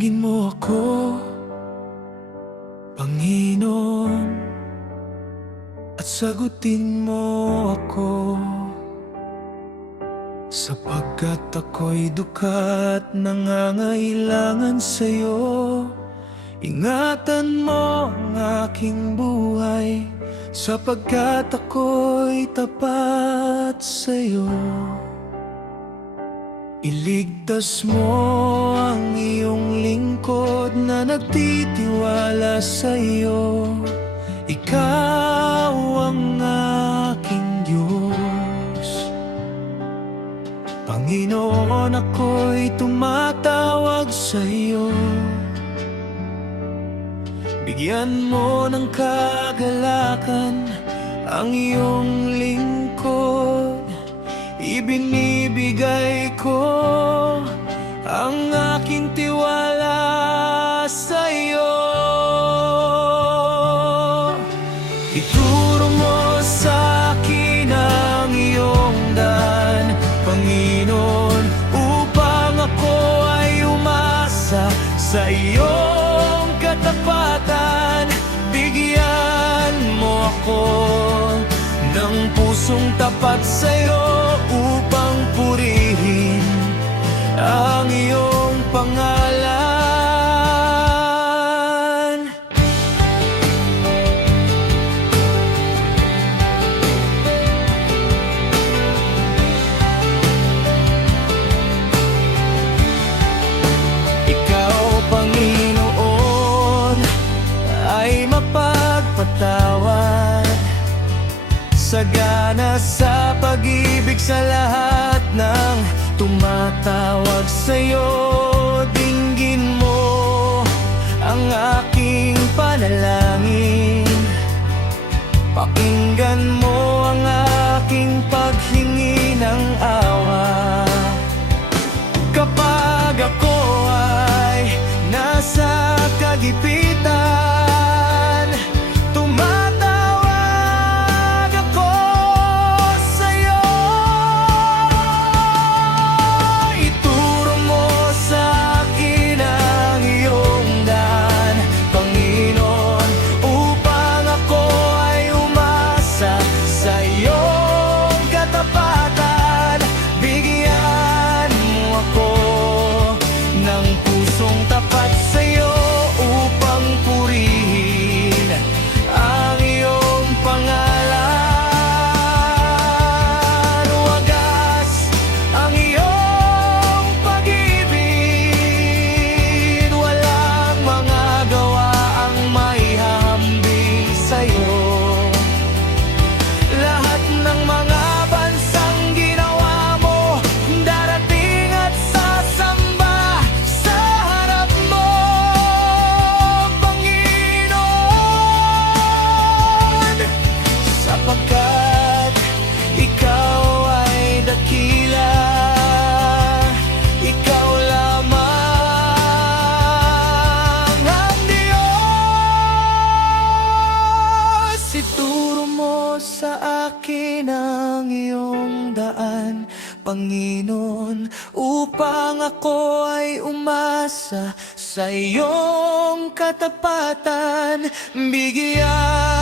Dinggin mo ako, Panginoon, at sagutin mo ako, sapagkat ako'y duka at nangangailangan sa'yo. Ingatan mo ang aking buhay, sapagkat ako'y tapat sa'yo. Iligtas mo ang iyong lingkod na nagtitiwala sa'yo. Ikaw ang aking Diyos. Panginoon, ako'y tumatawag sa'yo. Bigyan mo ng kagalakan ang iyong lingkod. Ibinibigay ko ang aking tiwala sa'yo. Ituro mo sa akin ang iyong daan, Panginoon, upang ako ay umasa sa iyong katapatan. Bigyan mo ako ng pusong tapat sa'yo upang purihin ang iyong pangalan. Ikaw, Panginoon, ay mapagpatawad, sagana sa pag-ibig sa lahat ng tumatawag sa'yo. Dinggin mo ang aking panalangin, pakinggan mo ang aking paghingi ng awa. Kapag ako ay nasa kagipitan, tumatawag ako sa'yo. Ituro mo sa akin ang iyong daan, Panginoon, upang ako ay umasa sa iyong katapatan. Bigyan mo ako ng pusong tapat sa'yo upang purihin ang iyong pangalan. Wagas ang iyong pag-ibig, walang mga gawa ang maihahambing sa'yo. Lahat ng mga bansang ginawa mo, darating at sasamba sa harap mo, Panginoon, sapagkat ikaw ay dakila. Ikaw lamang ang Diyos. Ituro mo sa akin ang iyong daan, Panginoon, upang ako ay umasa sa iyong katapatan. Bigyan